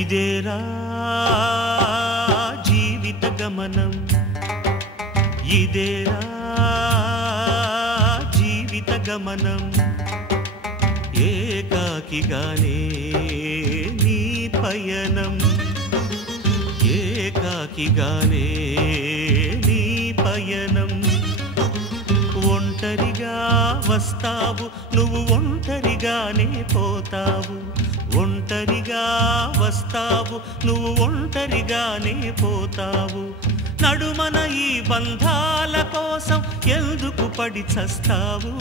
ఇదేరా జీవిత గమనం, ఇదేరా జీవిత గమనం. ఏకాకిగానే నీ పయనం, ఏకాకిగానే నీ పయనం. ఒంటరిగా వస్తావు నువ్వు, ఒంటరిగానే పోతావు. ఒంటరిగా వస్తావు నువ్వు, ఒంటరిగానే పోతావు. నడుమన ఈ బంధాల కోసం ఎందుకు పడి చస్తావు?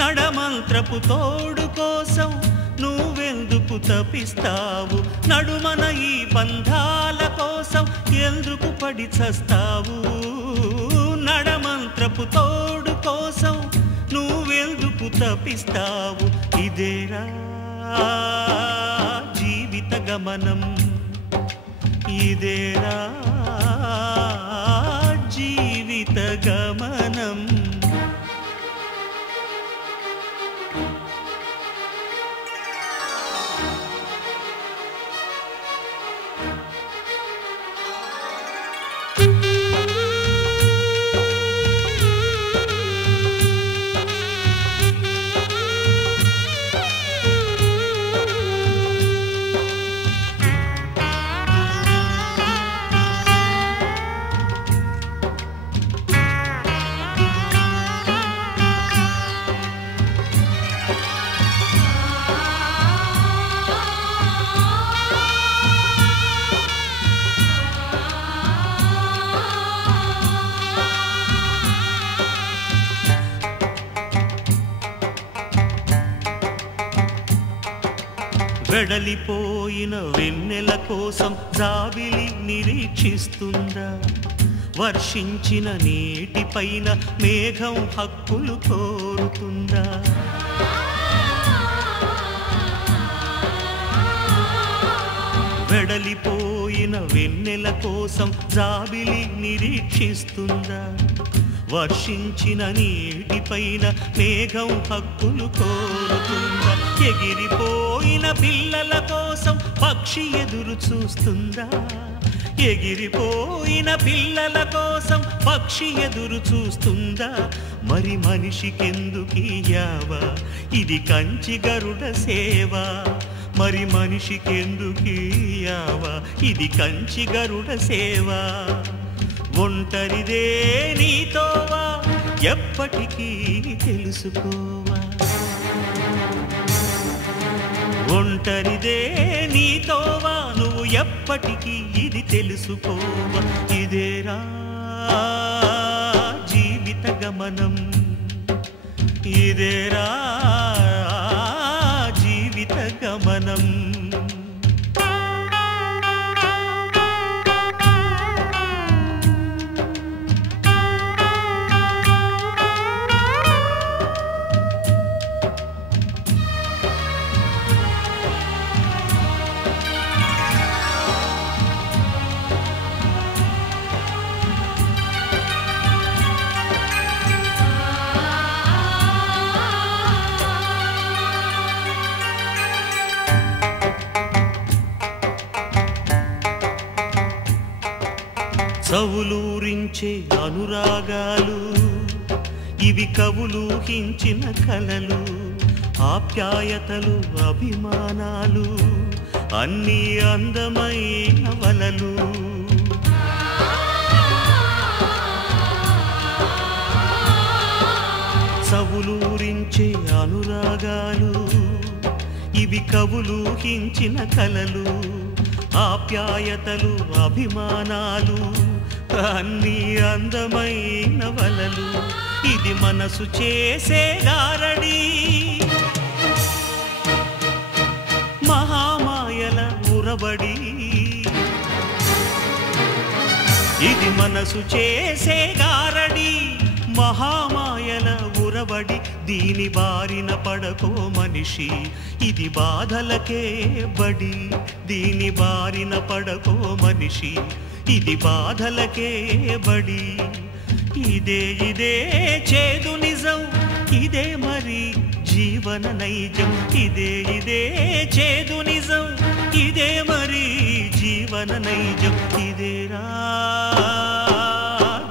నడమంత్రపు తోడు కోసం నువ్వెందుకు తపిస్తావు? నడుమన ఈ బంధాల కోసం ఎందుకు పడి చస్తావు? నడమంత్రపు తోడు కోసం నువ్వెందుకు తపిస్తావు? ఇదేరా జీవిత గమనం, ఇదేరా జీవిత గమనం. వెడలిపోయిన వెన్నెల కోసం జాబిలి నిరీక్షిస్తుందా? వర్షించిన నీటిపైన మేఘం హక్కులు కోరుతుందా? వెడలిపోయిన వెన్నెల కోసం జాబిలి నిరీక్షిస్తుందా? వర్షించిన నీటిపైన మేఘం హక్కులు కోరుతుందా? ఎగిరిపోయిన పిల్లల కోసం పక్షి ఎదురు చూస్తుందా? ఎగిరిపోయిన పిల్లల కోసం పక్షి ఎదురు చూస్తుందా? మరి మనిషికెందుకీ యావ, ఇది కంచి గరుడ సేవ. మరి మనిషికెందుకీ యావ, ఇది కంచి గరుడ సేవ. ఒంటరిదే నీతోవా ఎప్పటికీ తెలుసుకోవా? ఒంటరిదే నీతోవా నువ్వు ఎప్పటికీ ఇది తెలుసుకోవా? ఇదేరా జీవిత గమనం, ఇదేరా జీవిత గమనం. చవులూరించే అనురాగాలు ఇవి కవులూహించిన కలలు. ఆప్యాయతలు అభిమానాలు అన్నీ అందమైన వలలు. చవులూరించే అనురాగాలు ఇవి కవులూహించిన కలలు. ఆప్యాయతలు అభిమానాలు అన్నీ అందమైన వలలు. ఇది మనసు చేసే గారడి, మహామాయల ఉరబడి. ఇది మనసు చేసే గారడి, మహామాయల ఉరబడి. దీని బారిన పడకో మనిషి, ఇది బాధలకే బడి. దీని బారిన పడకో మనిషి, ఇది బాధలకే బడి. ఇదే చేదు నిజం, ఇదే మరి జీవన నైజం ఇదే ఇదే చేదు నిజం ఇదే మరి జీవన నైజం ఇదేరా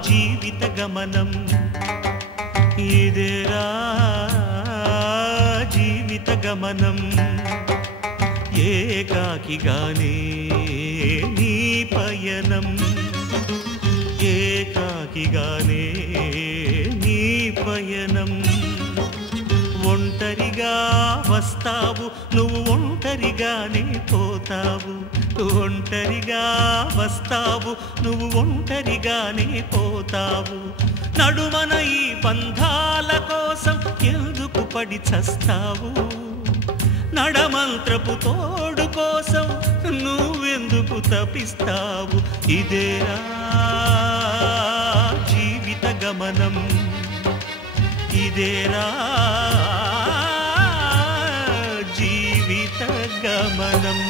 జీవిత గమనం ఇదేరా జీవిత గమనం ఏకాకిగానే నీ పయనం ఏకాకిగానే నీ పయనం ఒంటరిగా వస్తావు నువ్వు ఒంటరిగానే పోతావు ఒంటరిగా వస్తావు నువ్వు ఒంటరిగానే పోతావు నడుమన ఈ బంధాల కోసం ఎందుకు పడి చస్తావు నడమంత్రపు తోడు కోసం నువ్వెందుకు తపిస్తావు ఇదేరా జీవిత గమనం ఇదేరా జీవిత గమనం